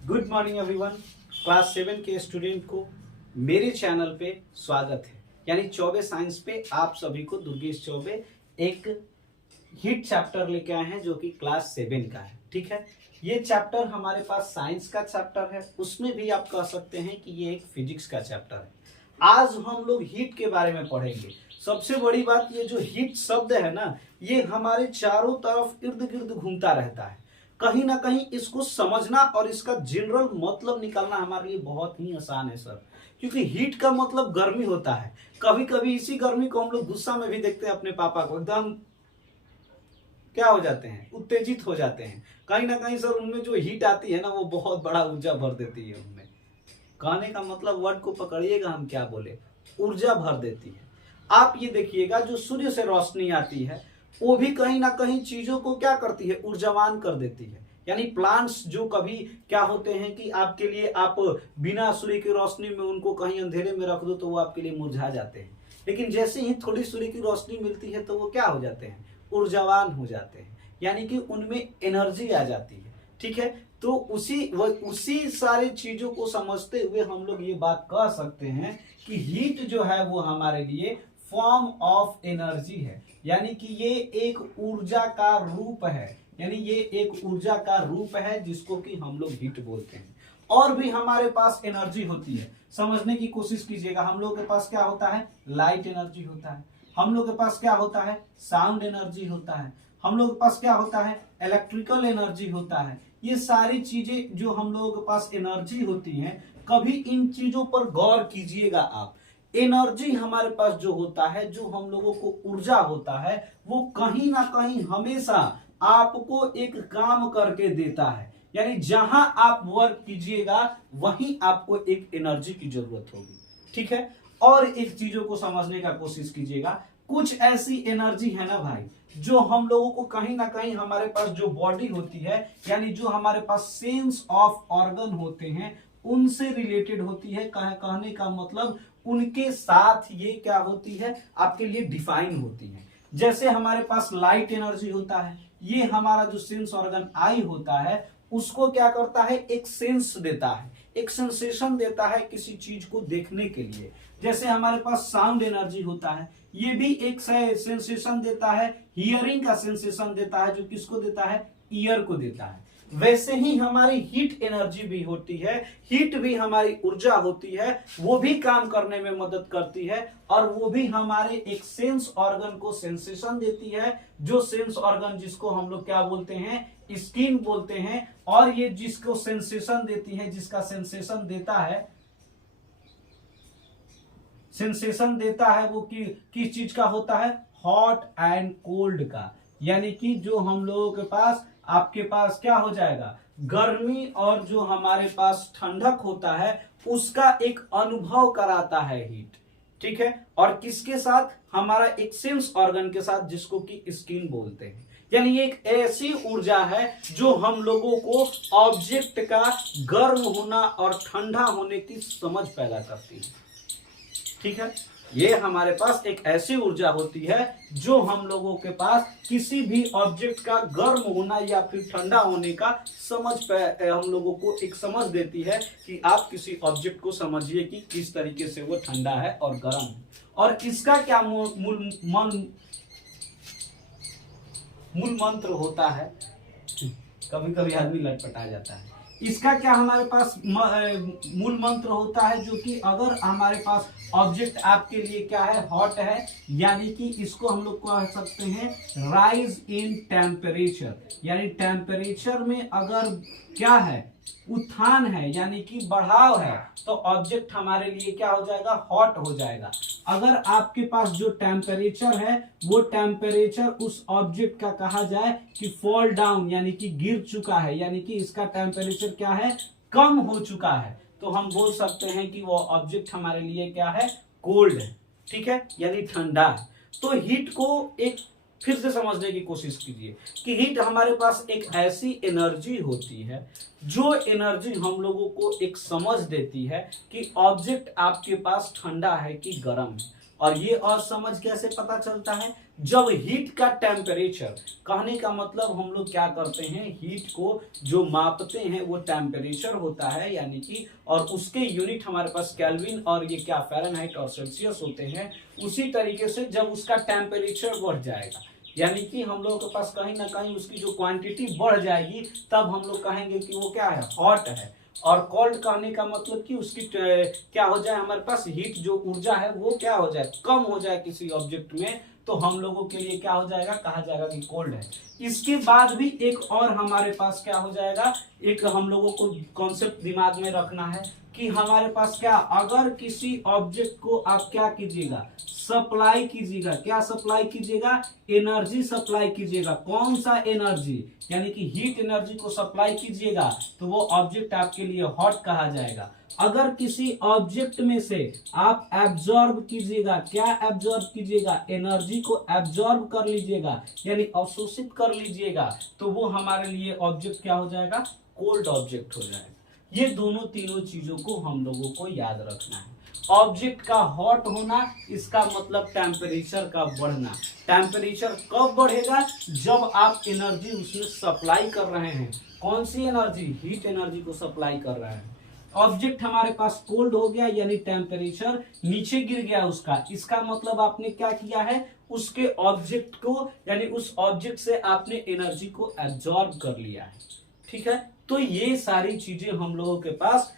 Good morning everyone. Class 7 के student को मेरे चैनल पे स्वागत है। यानी चौबे साइंस पे आप सभी को दुर्गेश चौबे एक हिट चैप्टर लेके आए हैं जो कि क्लास 7 का है। ठीक है, ये चैप्टर हमारे पास साइंस का चैप्टर है, उसमें भी आप कह सकते हैं कि ये एक फिजिक्स का चैप्टर है। आज हम लोग हीट के बारे में पढ़ेंगे। सबसे बड़ी बात, ये जो हीट शब्द है ना, ये हमारे चारों तरफ इर्द गिर्द घूमता रहता है। कहीं ना कहीं इसको समझना और इसका जनरल मतलब निकालना हमारे लिए बहुत ही आसान है सर, क्योंकि हीट का मतलब गर्मी होता है। कभी कभी इसी गर्मी को हम लोग गुस्सा में भी देखते हैं, अपने पापा को एकदम क्या हो जाते हैं, उत्तेजित हो जाते हैं। कहीं ना कहीं सर उनमें जो हीट आती है ना, वो बहुत बड़ा ऊर्जा भर देती है उनमें। कहने का मतलब वर्ड को पकड़िएगा, हम क्या बोले, ऊर्जा भर देती है। आप ये देखिएगा, जो सूर्य से रोशनी आती है वो भी कहीं ना कहीं चीजों को क्या करती है, ऊर्जावान कर देती है। यानी प्लांट्स जो कभी क्या होते हैं कि आपके लिए, आप बिना सूर्य की रोशनी में उनको कहीं अंधेरे में रख दो तो वो आपके लिए मुरझा जाते हैं, लेकिन जैसे ही थोड़ी सूर्य की रोशनी मिलती है तो वो क्या हो जाते हैं, ऊर्जावान हो जाते हैं। यानी कि उनमें एनर्जी आ जाती है। ठीक है, तो उसी सारी चीजों को समझते हुए हम लोग ये बात कह सकते हैं कि हीट जो है वो हमारे लिए फॉर्म ऑफ एनर्जी है। यानी कि ये एक ऊर्जा का रूप है। यानी ये एक ऊर्जा का रूप है जिसको कि हम लोग हीट बोलते हैं। और भी हमारे पास एनर्जी होती है, समझने की कोशिश कीजिएगा। हम लोग के पास क्या होता है, लाइट एनर्जी होता है। हम लोग के पास क्या होता है, साउंड एनर्जी होता है। हम लोग के पास क्या होता है, इलेक्ट्रिकल एनर्जी होता है। ये सारी चीजें जो हम लोगों के पास एनर्जी होती हैं, कभी इन चीजों पर गौर कीजिएगा आप। एनर्जी हमारे पास जो होता है, जो हम लोगों को ऊर्जा होता है, वो कहीं ना कहीं हमेशा आपको एक काम करके देता है। यानी जहां आप वर्क कीजिएगा वहीं आपको एक एनर्जी की जरूरत होगी। ठीक है, और एक चीजों को समझने का कोशिश कीजिएगा। कुछ ऐसी एनर्जी है ना भाई, जो हम लोगों को कहीं ना कहीं, हमारे पास जो बॉडी होती है, यानी जो हमारे पास सेंस ऑफ ऑर्गन होते हैं, उनसे रिलेटेड होती है। कहने का मतलब उनके साथ ये क्या होती है, आपके लिए डिफाइन होती है। जैसे हमारे पास लाइट एनर्जी होता है, ये हमारा जो सेंस ऑर्गन आई होता है, उसको क्या करता है, एक सेंस देता है, एक सेंसेशन देता है किसी चीज को देखने के लिए। जैसे हमारे पास साउंड एनर्जी होता है, ये भी एक सेंसेशन देता है, हियरिंग का सेंसेशन देता है, जो किसको देता है, ईयर को देता है। वैसे ही हमारी हीट एनर्जी भी होती है, हीट भी हमारी ऊर्जा होती है, वो भी काम करने में मदद करती है, और वो भी हमारे एक सेंस ऑर्गन को सेंसेशन देती है। जो सेंस ऑर्गन जिसको हम लोग क्या बोलते हैं, स्किन बोलते हैं। और ये जिसको सेंसेशन देती है, जिसका सेंसेशन देता है वो किस चीज का होता है, हॉट एंड कोल्ड का। यानी कि जो हम लोगों के पास, आपके पास क्या हो जाएगा, गर्मी, और जो हमारे पास ठंडक होता है, उसका एक अनुभव कराता है हीट। ठीक है, और किसके साथ, हमारा एक सेंस ऑर्गन के साथ, जिसको कि स्किन बोलते हैं। यानी एक ऐसी ऊर्जा है जो हम लोगों को ऑब्जेक्ट का गर्म होना और ठंडा होने की समझ पैदा करती है। ठीक है, ये हमारे पास एक ऐसी ऊर्जा होती है जो हम लोगों के पास किसी भी ऑब्जेक्ट का गर्म होना या फिर ठंडा होने का हम लोगों को एक समझ देती है कि आप किसी ऑब्जेक्ट को समझिए कि किस तरीके से वो ठंडा है और गर्म है। और इसका क्या मूल मंत्र होता है, कभी कभी आदमी लटपटा जाता है। इसका क्या हमारे पास मूल मंत्र होता है, जो कि अगर हमारे पास ऑब्जेक्ट आपके लिए क्या है, हॉट है, यानी कि इसको हम लोग कह सकते हैं राइज इन टेम्परेचर। यानी टेम्परेचर में अगर क्या है, उत्थान है, यानी कि बढ़ाव है, तो ऑब्जेक्ट हमारे लिए क्या हो जाएगा, हॉट हो जाएगा। अगर आपके पास जो टेम्परेचर है, वो टेम्परेचर उस ऑब्जेक्ट का कहा जाए कि फॉल डाउन, यानी कि गिर चुका है, यानी कि इसका टेम्परेचर क्या है, कम हो चुका है, तो हम बोल सकते हैं कि वो ऑब्जेक्ट हमारे लिए क्या है, कोल्ड है। ठीक है, यानी ठंडा है। तो हीट को एक फिर से समझने की कोशिश कीजिए कि हीट हमारे पास एक ऐसी एनर्जी होती है, जो एनर्जी हम लोगों को एक समझ देती है कि ऑब्जेक्ट आपके पास ठंडा है कि गर्म है। और ये और समझ कैसे पता चलता है, जब हीट का टेम्परेचर, कहने का मतलब हम लोग क्या करते हैं, हीट को जो मापते हैं वो टेम्परेचर होता है, यानी कि और उसके यूनिट हमारे पास केल्विन और ये क्या फ़ारेनहाइट और सेल्सियस होते हैं। उसी तरीके से जब उसका टेम्परेचर बढ़ जाएगा, यानी कि हम लोगों के पास कहीं ना कहीं उसकी जो क्वांटिटी बढ़ जाएगी, तब हम लोग कहेंगे कि वो क्या है, हॉट है। और कोल्ड कहने का मतलब कि उसकी क्या हो जाए, हमारे पास हीट जो ऊर्जा है वो क्या हो जाए, कम हो जाए किसी ऑब्जेक्ट में, तो हम लोगों के लिए क्या हो जाएगा, कहा जाएगा कि कोल्ड है। इसके बाद भी एक और हमारे पास क्या हो जाएगा, एक हम लोगों को कॉन्सेप्ट दिमाग में रखना है कि हमारे पास क्या, अगर किसी ऑब्जेक्ट को आप क्या कीजिएगा, सप्लाई कीजिएगा, क्या सप्लाई कीजिएगा, एनर्जी सप्लाई कीजिएगा। कौन सा एनर्जी, यानी कि हीट एनर्जी को सप्लाई कीजिएगा, तो वो ऑब्जेक्ट आपके लिए हॉट कहा जाएगा। अगर किसी ऑब्जेक्ट में से आप एब्जॉर्ब कीजिएगा, क्या एब्जॉर्ब कीजिएगा, एनर्जी को एब्जॉर्ब कर लीजिएगा, यानी अवशोषित कर लीजिएगा, तो वो हमारे लिए ऑब्जेक्ट क्या हो जाएगा, कोल्ड ऑब्जेक्ट हो जाएगा। ये दोनों तीनों चीजों को हम लोगों को याद रखना है। ऑब्जेक्ट का हॉट होना, इसका मतलब टेम्परेचर का बढ़ना। टेम्परेचर कब बढ़ेगा, जब आप एनर्जी उसमें सप्लाई कर रहे हैं। कौन सी एनर्जी, हीट एनर्जी को सप्लाई कर रहे हैं। ऑब्जेक्ट हमारे पास कोल्ड हो गया, यानी टेम्परेचर नीचे गिर गया उसका, इसका मतलब आपने क्या किया है, उसके ऑब्जेक्ट को, यानी उस ऑब्जेक्ट से आपने एनर्जी को एब्जॉर्ब कर लिया है। ठीक है, तो ये सारी चीजें हम लोगों के पास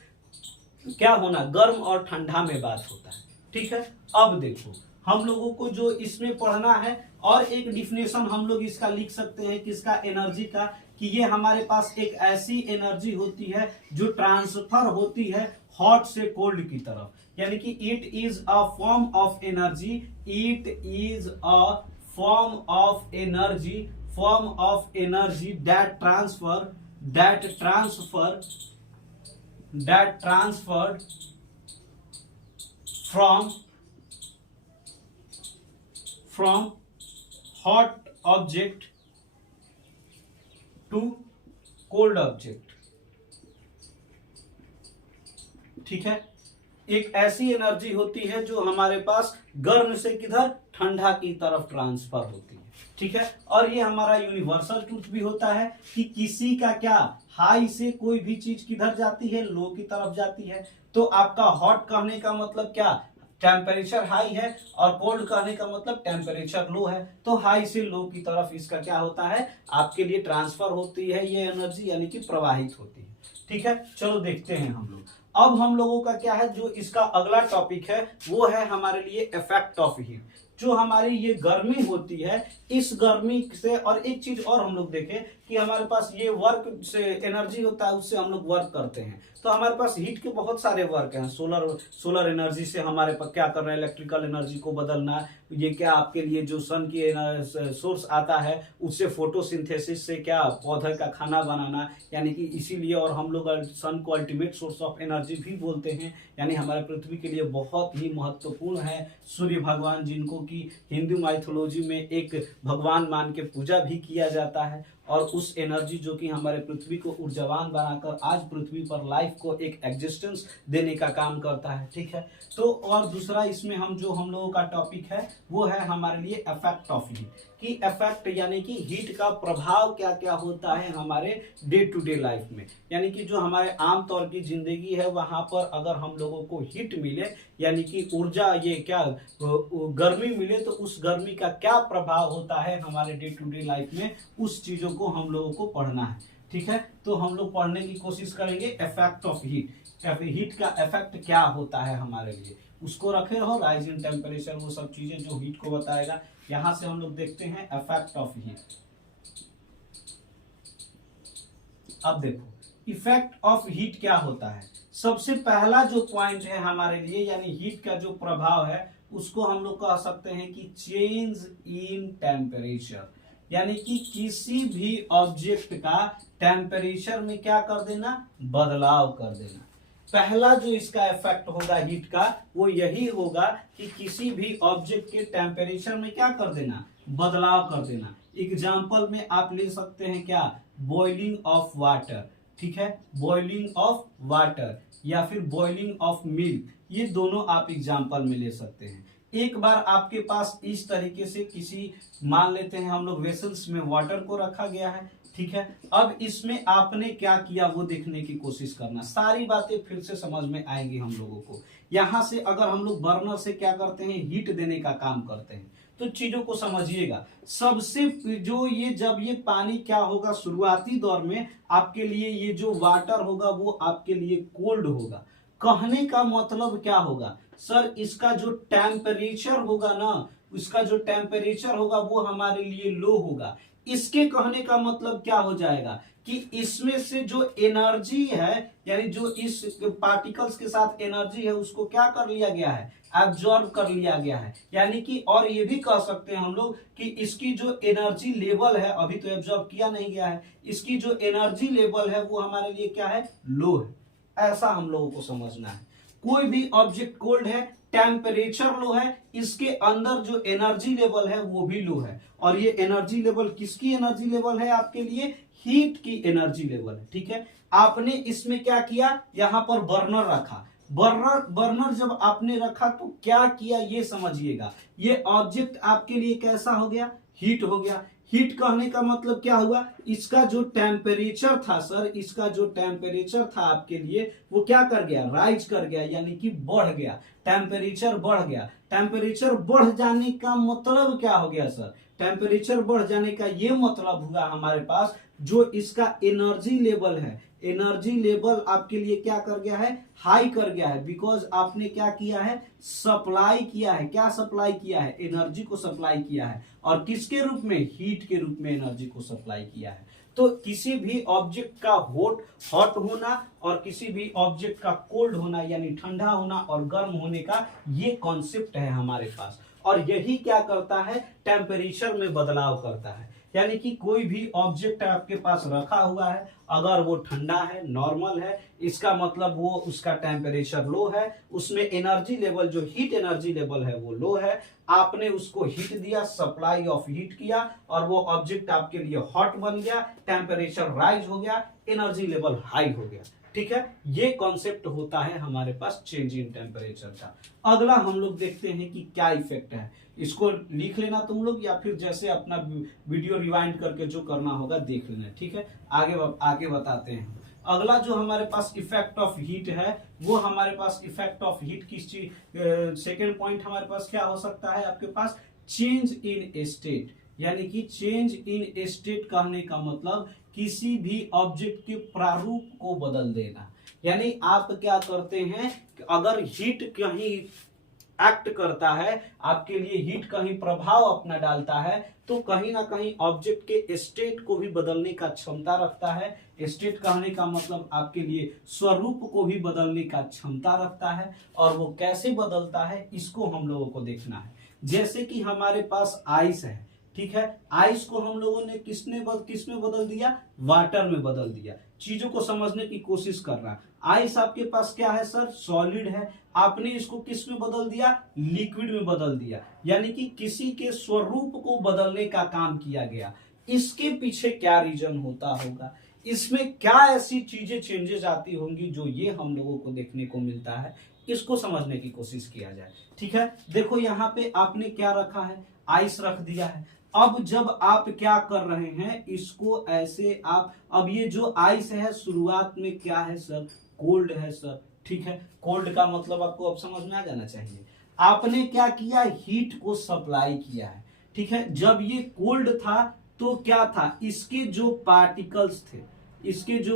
क्या होना, गर्म और ठंडा में बात होता है। ठीक है, अब देखो हम लोगों को जो इसमें पढ़ना है, और एक डिफिनेशन हम लोग इसका लिख सकते हैं किसका, एनर्जी का, कि ये हमारे पास एक ऐसी एनर्जी होती है जो ट्रांसफर होती है हॉट से कोल्ड की तरफ, यानी कि it is a form of energy, it is a form of energy, form of energy that transferred from hot object to cold object। ठीक है, एक ऐसी एनर्जी होती है जो हमारे पास गर्म से किधर, ठंडा की तरफ ट्रांसफर होती है। ठीक है, और ये हमारा यूनिवर्सल ट्रूथ भी होता है कि किसी का क्या, हाई से कोई भी चीज किधर जाती है, लो की तरफ जाती है। तो आपका हॉट कहने का मतलब क्या, टेम्परेचर हाई है, और कोल्ड कहने का मतलब टेम्परेचर लो है। तो हाई से लो की तरफ इसका क्या होता है, आपके लिए ट्रांसफर होती है ये एनर्जी, यानी कि प्रवाहित होती है। ठीक है, चलो देखते हैं हम लोग। अब हम लोगों का क्या है, जो इसका अगला टॉपिक है वो है हमारे लिए इफेक्ट ऑफ हीट। जो हमारी ये गर्मी होती है, इस गर्मी से, और एक चीज और हम लोग देखें कि हमारे पास ये वर्क से एनर्जी होता है, उससे हम लोग वर्क करते हैं। तो हमारे पास हीट के बहुत सारे वर्क हैं। सोलर एनर्जी से हमारे पास क्या कर रहे हैं, इलेक्ट्रिकल एनर्जी को बदलना, ये क्या आपके लिए जो सन की सोर्स आता है उससे फोटोसिंथेसिस से क्या पौधे का खाना बनाना, यानी कि इसीलिए, और हम लोग सन को अल्टीमेट सोर्स ऑफ एनर्जी भी बोलते हैं, यानी हमारे पृथ्वी के लिए बहुत ही महत्वपूर्ण है। सूर्य भगवान, जिनको कि हिंदू माइथोलॉजी में एक भगवान मान के पूजा भी किया जाता है, और उस एनर्जी जो कि हमारे पृथ्वी को ऊर्जावान बनाकर आज पृथ्वी पर लाइफ को एक एग्जिस्टेंस देने का काम करता है। ठीक है, तो और दूसरा इसमें हम लोगों का टॉपिक है वो है हमारे लिए इफेक्ट ऑफ हीट, कि इफेक्ट यानी कि हीट का प्रभाव क्या क्या होता है हमारे डे टू डे लाइफ में, यानी कि जो हमारे आम तौर की जिंदगी है वहां पर अगर हम लोगों को हीट मिले, यानी कि ऊर्जा, ये क्या गर्मी मिले, तो उस गर्मी का क्या प्रभाव होता है हमारे डे टू डे लाइफ में, उस चीजों को हम लोगों को पढ़ना है। ठीक है, तो हम लोग पढ़ने की कोशिश करेंगे इफेक्ट ऑफ हीट, हीट का इफेक्ट क्या होता है हमारे लिए, उसको रखे रहो, राइज इन टेम्परेचर, वो सब चीजें जो हीट को बताएगा। यहां से हम लोग देखते हैं इफेक्ट ऑफ हीट। अब देखो इफेक्ट ऑफ हीट क्या होता है। सबसे पहला जो पॉइंट है हमारे लिए, यानी हीट का जो प्रभाव है, उसको हम लोग कह सकते हैं कि चेंज इन टेम्परेचर, यानी कि किसी भी ऑब्जेक्ट का टेम्परेचर में क्या कर देना, बदलाव कर देना। पहला जो इसका इफेक्ट होगा हीट का, वो यही होगा कि किसी भी ऑब्जेक्ट के टेम्परेचर में क्या कर देना, बदलाव कर देना। एग्जाम्पल में आप ले सकते हैं क्या, बॉइलिंग ऑफ वाटर। ठीक है, बॉइलिंग ऑफ वाटर या फिर बॉइलिंग ऑफ मिल्क, ये दोनों आप एग्जाम्पल में ले सकते हैं। एक बार आपके पास इस तरीके से किसी, मान लेते हैं हम लोग वेसल्स में वाटर को रखा गया है, ठीक है। अब इसमें आपने क्या किया वो देखने की कोशिश करना, सारी बातें फिर से समझ में आएंगी हम लोगों को। यहां से अगर हम लोग बर्नर से क्या करते हैं, हीट देने का काम करते हैं, तो चीजों को समझिएगा। सबसे जो ये जब ये पानी क्या होगा, शुरुआती दौर में आपके लिए ये जो वाटर होगा वो आपके लिए कोल्ड होगा। कहने का मतलब क्या होगा सर, इसका जो टेम्परेचर होगा ना, इसका जो टेम्परेचर होगा वो हमारे लिए लो होगा। इसके कहने का मतलब क्या हो जाएगा कि इसमें से जो एनर्जी है, यानी जो इस पार्टिकल्स के साथ एनर्जी है उसको क्या कर लिया गया है, एब्जॉर्ब कर लिया गया है। यानी कि और ये भी कह सकते हैं हम लोग कि इसकी जो एनर्जी लेवल है, अभी तो एब्जॉर्ब किया नहीं गया है, इसकी जो एनर्जी लेवल है वो हमारे लिए क्या है, लो है। ऐसा हम लोगों को समझना है। कोई भी ऑब्जेक्ट कोल्ड है, टेम्परेचर लो है, इसके अंदर जो एनर्जी लेवल है वो भी लो है। और ये एनर्जी लेवल किसकी एनर्जी लेवल है, आपके लिए हीट की एनर्जी लेवल है, ठीक है। आपने इसमें क्या किया, यहां पर बर्नर रखा, बर्नर जब आपने रखा तो क्या किया ये समझिएगा। ये ऑब्जेक्ट आपके लिए कैसा हो गया, हीट हो गया। हीट कहने का मतलब क्या हुआ, इसका जो टेम्परेचर था सर, इसका जो टेम्परेचर था आपके लिए वो क्या कर गया, राइज कर गया, यानी कि बढ़ गया, टेम्परेचर बढ़ गया। टेम्परेचर बढ़ जाने का मतलब क्या हो गया सर, टेम्परेचर बढ़ जाने का ये मतलब हुआ हमारे पास जो इसका एनर्जी लेवल है, एनर्जी लेवल आपके लिए क्या कर गया है, हाई कर गया है। बिकॉज आपने क्या किया है, सप्लाई किया है, क्या सप्लाई किया है, एनर्जी को सप्लाई किया है। और किसके रूप में, हीट के रूप में एनर्जी को सप्लाई किया है। तो किसी भी ऑब्जेक्ट का हॉट होना और किसी भी ऑब्जेक्ट का कोल्ड होना, यानी ठंडा होना और गर्म होने का ये कॉन्सेप्ट है हमारे पास। और यही क्या करता है, टेम्परेचर में बदलाव करता है। यानी कि कोई भी ऑब्जेक्ट आपके पास रखा हुआ है, अगर वो ठंडा है, नॉर्मल है, इसका मतलब वो उसका टेम्परेचर लो है, उसमें एनर्जी लेवल जो हीट एनर्जी लेवल है वो लो है। आपने उसको हीट दिया, सप्लाई ऑफ हीट किया और वो ऑब्जेक्ट आपके लिए हॉट बन गया, टेम्परेचर राइज हो गया, एनर्जी लेवल हाई हो गया, ठीक है। ये कॉन्सेप्ट होता है हमारे पास चेंज इन टेम्परेचर का। अगला हम लोग देखते हैं कि क्या इफेक्ट है, इसको लिख लेना तुम लोग या फिर जैसे अपना वीडियो रिवाइंड करके जो करना होगा देख लेना, ठीक है। आगे बताते हैं। अगला जो हमारे पास इफेक्ट ऑफ हीट है वो हमारे पास इफेक्ट ऑफ हीट किस चीज, सेकेंड पॉइंट हमारे पास क्या हो सकता है आपके पास, चेंज इन स्टेट। यानी कि चेंज इन स्टेट कहने का मतलब किसी भी ऑब्जेक्ट के प्रारूप को बदल देना। यानी आप क्या करते हैं, अगर हीट कहीं एक्ट करता है आपके लिए, हीट कहीं प्रभाव अपना डालता है, तो कहीं ना कहीं ऑब्जेक्ट के स्टेट को भी बदलने का क्षमता रखता है। स्टेट कहने का मतलब आपके लिए स्वरूप को भी बदलने का क्षमता रखता है। और वो कैसे बदलता है इसको हम लोगों को देखना है। जैसे कि हमारे पास आइस है, ठीक है, आइस को हम लोगों ने किसमें बदल दिया, वाटर में बदल दिया। चीजों को समझने की कोशिश कर रहा है। आइस आपके पास क्या है सर, सॉलिड है, आपने इसको किस में बदल दिया, लिक्विड में बदल दिया। यानी कि किसी के स्वरूप को बदलने का काम किया गया। इसके पीछे क्या रीजन होता होगा, इसमें क्या ऐसी चीजें चेंजेस आती होंगी जो ये हम लोगों को देखने को मिलता है, इसको समझने की कोशिश किया जाए, ठीक है। देखो यहाँ पे आपने क्या रखा है, आइस रख दिया है। अब जब आप क्या कर रहे हैं, इसको ऐसे आप, अब ये जो आइस है शुरुआत में क्या है सर, कोल्ड है सर, ठीक है। कोल्ड का मतलब आपको अब समझ में आ जाना चाहिए। आपने क्या किया, हीट को सप्लाई किया है, ठीक है। जब ये कोल्ड था तो क्या था, इसके जो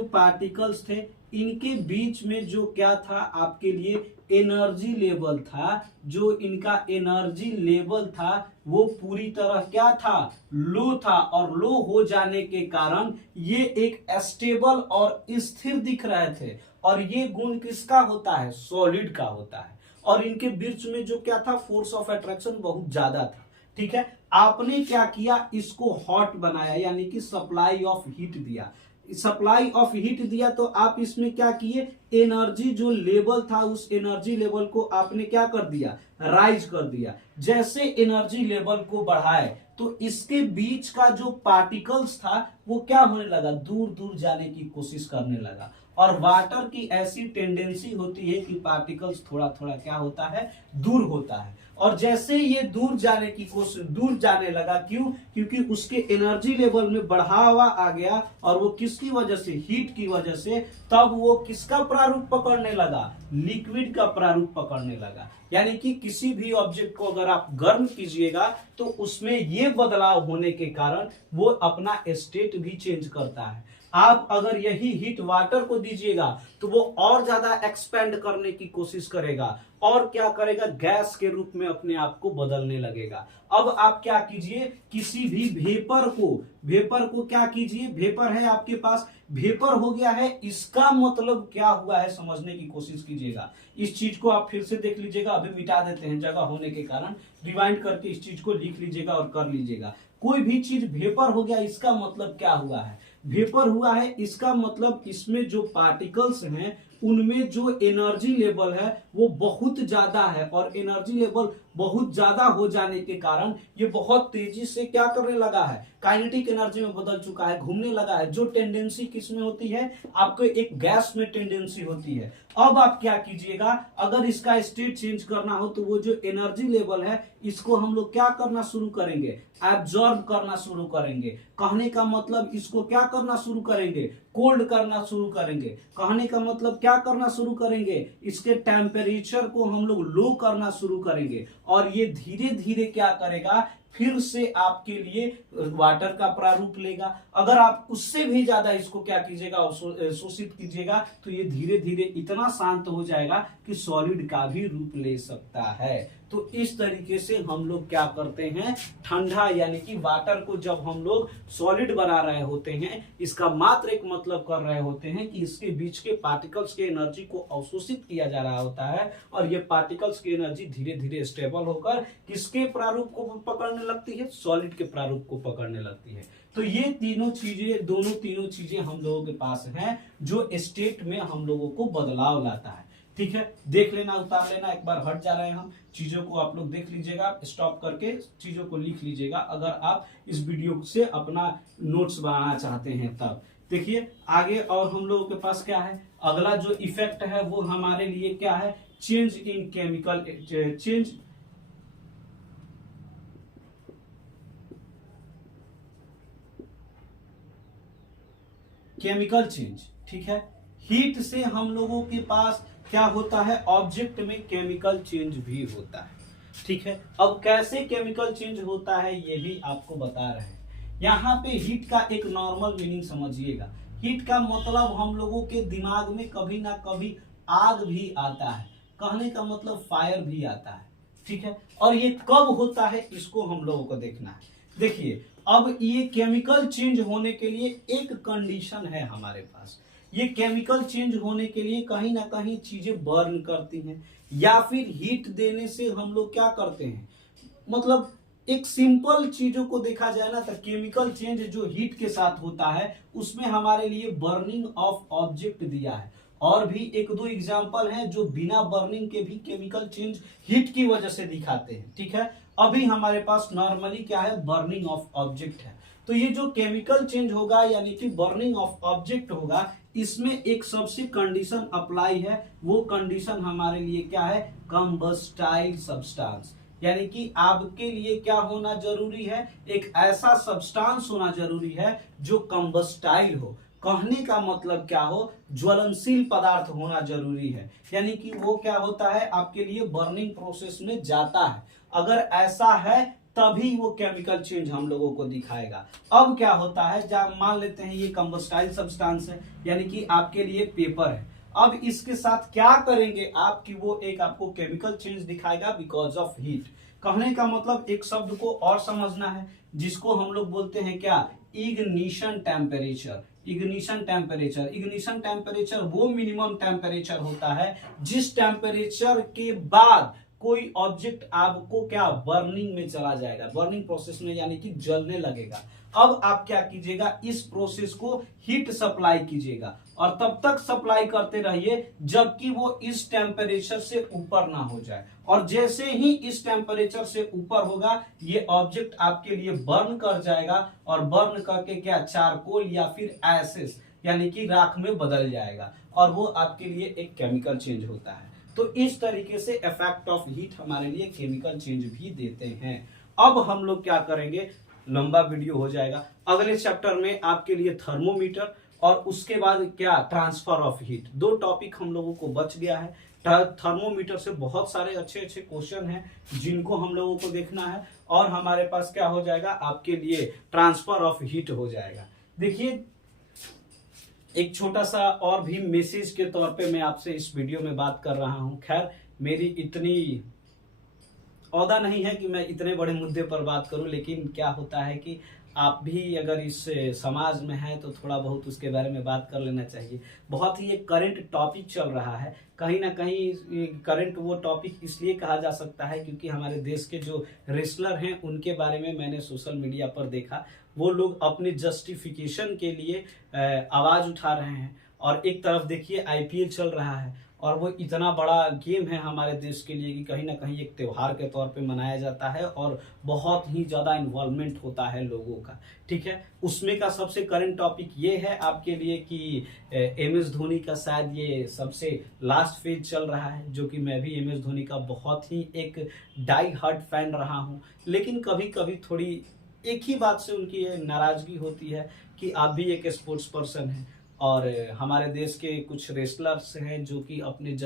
पार्टिकल्स थे, इनके बीच में जो क्या था आपके लिए एनर्जी लेवल था, जो इनका एनर्जी लेवल था वो पूरी तरह क्या था, लो था। और लो हो जाने के कारण ये एक स्टेबल और स्थिर दिख रहे थे। और ये गुण किसका होता है, सॉलिड का होता है। और इनके बीच में जो क्या था, फोर्स ऑफ अट्रैक्शन बहुत ज्यादा था, ठीक है। आपने क्या किया, इसको हॉट बनाया, यानी कि सप्लाई ऑफ हीट दिया। सप्लाई ऑफ हीट दिया तो आप इसमें क्या किए, एनर्जी जो लेवल था उस एनर्जी लेवल को आपने क्या कर दिया, राइज कर दिया। जैसे एनर्जी लेवल को बढ़ाए तो इसके बीच का जो पार्टिकल्स था वो क्या होने लगा, दूर दूर जाने की कोशिश करने लगा। और वाटर की ऐसी टेंडेंसी होती है कि पार्टिकल्स थोड़ा थोड़ा क्या होता है, दूर होता है। और जैसे ये दूर जाने की कोशिश, दूर जाने लगा, क्यों, क्योंकि उसके एनर्जी लेवल में बढ़ावा आ गया, और वो किसकी वजह से, हीट की वजह से, तब वो किसका प्रारूप पकड़ने लगा, लिक्विड का प्रारूप पकड़ने लगा। यानी कि किसी भी ऑब्जेक्ट को अगर आप गर्म कीजिएगा तो उसमें ये बदलाव होने के कारण वो अपना स्टेट भी चेंज करता है। आप अगर यही हीट वाटर को दीजिएगा तो वो और ज्यादा एक्सपेंड करने की कोशिश करेगा, और क्या करेगा, गैस के रूप में अपने आप को बदलने लगेगा। अब आप क्या कीजिए, किसी भी वेपर को क्या कीजिए, वेपर है आपके पास, वेपर हो गया है, इसका मतलब क्या हुआ है समझने की कोशिश कीजिएगा। इस चीज को आप फिर से देख लीजिएगा, अभी मिटा देते हैं जगह होने के कारण, रिवाइंड करके इस चीज को लिख लीजिएगा और कर लीजिएगा। कोई भी चीज वेपर हो गया, इसका मतलब क्या हुआ है, वेपर हुआ है, इसका मतलब इसमें जो पार्टिकल्स हैं उनमें जो एनर्जी लेवल है वो बहुत ज्यादा है, और एनर्जी लेवल बहुत ज्यादा हो जाने के कारण ये बहुत तेजी से क्या करने लगा है, काइनेटिक एनर्जी में बदल चुका है, घूमने लगा है। जो टेंडेंसी किसमें होती है, आपको एक गैस में टेंडेंसी होती है। अब आप क्या कीजिएगा, अगर इसका स्टेट चेंज करना हो तो वो जो एनर्जी लेवल है इसको हम लोग क्या करना शुरू करेंगे, एब्जॉर्ब करना शुरू करेंगे। कहने का मतलब इसको क्या करना शुरू करेंगे, कोल्ड करना शुरू करेंगे। कहने का मतलब क्या करना शुरू करेंगे, इसके टेम्परेचर को हम लोग लो करना शुरू करेंगे, और ये धीरे धीरे क्या करेगा, फिर से आपके लिए वाटर का प्रारूप लेगा। अगर आप उससे भी ज्यादा इसको क्या कीजिएगा, शोषित कीजिएगा, तो ये धीरे धीरे इतना शांत हो जाएगा कि सॉलिड का भी रूप ले सकता है। तो इस तरीके से हम लोग क्या करते हैं, ठंडा यानी कि वाटर को जब हम लोग सॉलिड बना रहे होते हैं, इसका मात्र एक मतलब कर रहे होते हैं कि इसके बीच के पार्टिकल्स के एनर्जी को अवशोषित किया जा रहा होता है, और ये पार्टिकल्स की एनर्जी धीरे धीरे स्टेबल होकर किसके प्रारूप को पकड़ने लगती है, सॉलिड के प्रारूप को पकड़ने लगती है। तो ये तीनों चीजें हम लोगों के पास हैं जो स्टेट में हम लोगों को बदलाव लाता है। ठीक है, देख लेना, उतार लेना, एक बार हट जा रहे हैं हम, चीजों को आप लोग देख लीजिएगा, स्टॉप करके चीजों को लिख लीजिएगा अगर आप इस वीडियो से अपना नोट्स बनाना चाहते हैं तब। देखिए आगे और हम लोगों के पास क्या है, अगला जो इफेक्ट है वो हमारे लिए क्या है, चेंज इन केमिकल चेंज। ठीक है, हीट से हम लोगों के पास क्या होता है, ऑब्जेक्ट में केमिकल चेंज भी होता है। ठीक है, अब कैसे केमिकल चेंज होता है ये भी आपको बता रहे हैं। यहाँ पे हीट का एक नॉर्मल मीनिंग समझिएगा। हीट का मतलब हम लोगों के दिमाग में कभी ना कभी आग भी आता है, कहने का मतलब फायर भी आता है। ठीक है, और ये कब होता है इसको हम लोगों को देखना है। देखिए अब ये केमिकल चेंज होने के लिए एक कंडीशन है हमारे पास। ये केमिकल चेंज होने के लिए कहीं ना कहीं चीजें बर्न करती हैं, या फिर हीट देने से हम लोग क्या करते हैं, मतलब एक सिंपल चीजों को देखा जाए ना तो केमिकल चेंज जो हीट के साथ होता है उसमें हमारे लिए बर्निंग ऑफ ऑब्जेक्ट दिया है, और भी एक दो एग्जांपल हैं जो बिना बर्निंग के भी केमिकल चेंज हीट की वजह से दिखाते हैं। ठीक है, अभी हमारे पास नॉर्मली क्या है, बर्निंग ऑफ ऑब्जेक्ट है। तो ये जो केमिकल चेंज होगा यानी कि बर्निंग ऑफ ऑब्जेक्ट होगा, इसमें एक सबसे कंडीशन अप्लाई है। वो कंडीशन हमारे लिए क्या है, कंबस्टाइल सब्सटेंस, यानी कि आपके लिए क्या होना जरूरी है, एक ऐसा सब्सटेंस होना जरूरी है जो कंबस्टाइल हो। कहने का मतलब क्या हो, ज्वलनशील पदार्थ होना जरूरी है, यानी कि वो क्या होता है, आपके लिए बर्निंग प्रोसेस में जाता है। अगर ऐसा है तभी वो केमिकल चेंज हम लोगों को दिखाएगा। अब क्या होता है, जब मान लेते हैं ये कंबस्टाइल सब्सटेंस है, यानी कि आपके लिए पेपर है। अब इसके साथ क्या करेंगे आप कि वो एक आपको केमिकल चेंज दिखाएगा बिकॉज ऑफ हीट। कहने का मतलब एक शब्द को और समझना है जिसको हम लोग बोलते हैं क्या, इग्निशन टेम्परेचर। इग्निशन टेम्परेचर वो मिनिमम टेम्परेचर होता है जिस टेम्परेचर के बाद कोई ऑब्जेक्ट आपको क्या, बर्निंग में चला जाएगा, बर्निंग प्रोसेस में, यानी कि जलने लगेगा। अब आप क्या कीजिएगा, इस प्रोसेस को हीट सप्लाई कीजिएगा, और तब तक सप्लाई करते रहिए जबकि वो इस टेम्परेचर से ऊपर ना हो जाए। और जैसे ही इस टेम्परेचर से ऊपर होगा ये ऑब्जेक्ट आपके लिए बर्न कर जाएगा और बर्न करके क्या चारकोल या फिर एशेस यानी कि राख में बदल जाएगा और वो आपके लिए एक केमिकल चेंज होता है। तो इस तरीके से इफेक्ट ऑफ हीट हमारे लिए केमिकल चेंज भी देते हैं। अब हम लोग क्या करेंगे, लंबा वीडियो हो जाएगा, अगले चैप्टर में आपके लिए थर्मोमीटर और उसके बाद क्या ट्रांसफर ऑफ हीट, दो टॉपिक हम लोगों को बच गया है। थर्मोमीटर से बहुत सारे अच्छे अच्छे क्वेश्चन हैं जिनको हम लोगों को देखना है और हमारे पास क्या हो जाएगा आपके लिए ट्रांसफर ऑफ हीट हो जाएगा। देखिए एक छोटा सा और भी मैसेज के तौर पे मैं आपसे इस वीडियो में बात कर रहा हूं। खैर मेरी इतनी औदा नहीं है कि मैं इतने बड़े मुद्दे पर बात करूं, लेकिन क्या होता है कि आप भी अगर इस समाज में हैं तो थोड़ा बहुत उसके बारे में बात कर लेना चाहिए। बहुत ही एक करंट टॉपिक चल रहा है, कहीं ना कहीं करंट वो टॉपिक इसलिए कहा जा सकता है क्योंकि हमारे देश के जो रेसलर हैं उनके बारे में मैंने सोशल मीडिया पर देखा, वो लोग अपने जस्टिफिकेशन के लिए आवाज उठा रहे हैं। और एक तरफ देखिए आईपीएल चल रहा है और वो इतना बड़ा गेम है हमारे देश के लिए कि कहीं ना कहीं एक त्योहार के तौर पे मनाया जाता है और बहुत ही ज़्यादा इन्वॉल्वमेंट होता है लोगों का, ठीक है। उसमें का सबसे करंट टॉपिक ये है आपके लिए कि एमएस धोनी का शायद ये सबसे लास्ट फेज चल रहा है, जो कि मैं भी एमएस धोनी का बहुत ही एक डाई हार्ट फैन रहा हूँ। लेकिन कभी कभी थोड़ी एक ही बात से उनकी नाराज़गी होती है कि आप भी एक स्पोर्ट्स पर्सन हैं और हमारे देश के कुछ रेसलर्स हैं जो कि अपने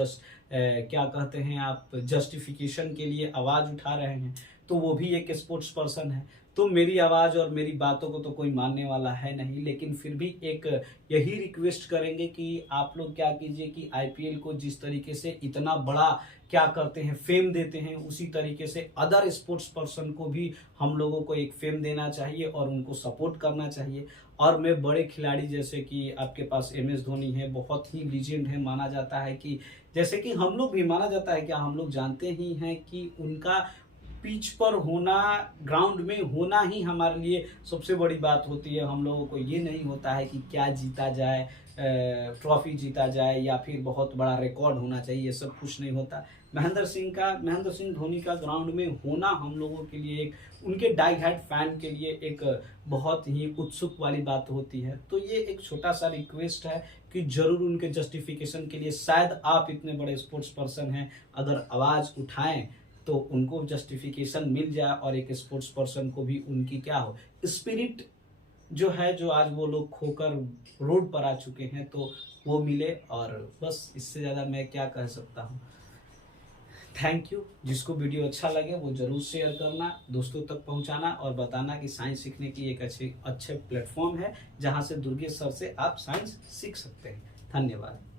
क्या कहते हैं आप जस्टिफिकेशन के लिए आवाज़ उठा रहे हैं, तो वो भी एक स्पोर्ट्स पर्सन है। तो मेरी आवाज़ और मेरी बातों को तो कोई मानने वाला है नहीं, लेकिन फिर भी एक यही रिक्वेस्ट करेंगे कि आप लोग क्या कीजिए कि आईपीएल को जिस तरीके से इतना बड़ा क्या करते हैं फेम देते हैं, उसी तरीके से अदर स्पोर्ट्स पर्सन को भी हम लोगों को एक फेम देना चाहिए और उनको सपोर्ट करना चाहिए। और मैं बड़े खिलाड़ी जैसे कि आपके पास एमएस धोनी है, बहुत ही लीजेंड है, माना जाता है कि जैसे कि हम लोग भी माना जाता है, क्या हम लोग जानते ही हैं कि उनका पिच पर होना, ग्राउंड में होना ही हमारे लिए सबसे बड़ी बात होती है। हम लोगों को ये नहीं होता है कि क्या जीता जाए, ट्रॉफी जीता जाए या फिर बहुत बड़ा रिकॉर्ड होना चाहिए, ये सब कुछ नहीं होता। महेंद्र सिंह धोनी का ग्राउंड में होना हम लोगों के लिए एक उनके डाई हार्ट फैन के लिए एक बहुत ही उत्सुक वाली बात होती है। तो ये एक छोटा सा रिक्वेस्ट है कि जरूर उनके जस्टिफिकेशन के लिए, शायद आप इतने बड़े स्पोर्ट्स पर्सन हैं, अगर आवाज़ उठाएं तो उनको जस्टिफिकेशन मिल जाए और एक स्पोर्ट्स पर्सन को भी उनकी क्या हो स्पिरिट जो है, जो आज वो लोग खोकर रोड पर आ चुके हैं, तो वो मिले। और बस इससे ज़्यादा मैं क्या कह सकता हूँ। Thank you. जिसको वीडियो अच्छा लगे वो जरूर शेयर करना, दोस्तों तक पहुंचाना और बताना कि साइंस सीखने की एक अच्छे प्लेटफॉर्म है जहां से दुर्गेश सर से आप साइंस सीख सकते हैं। धन्यवाद।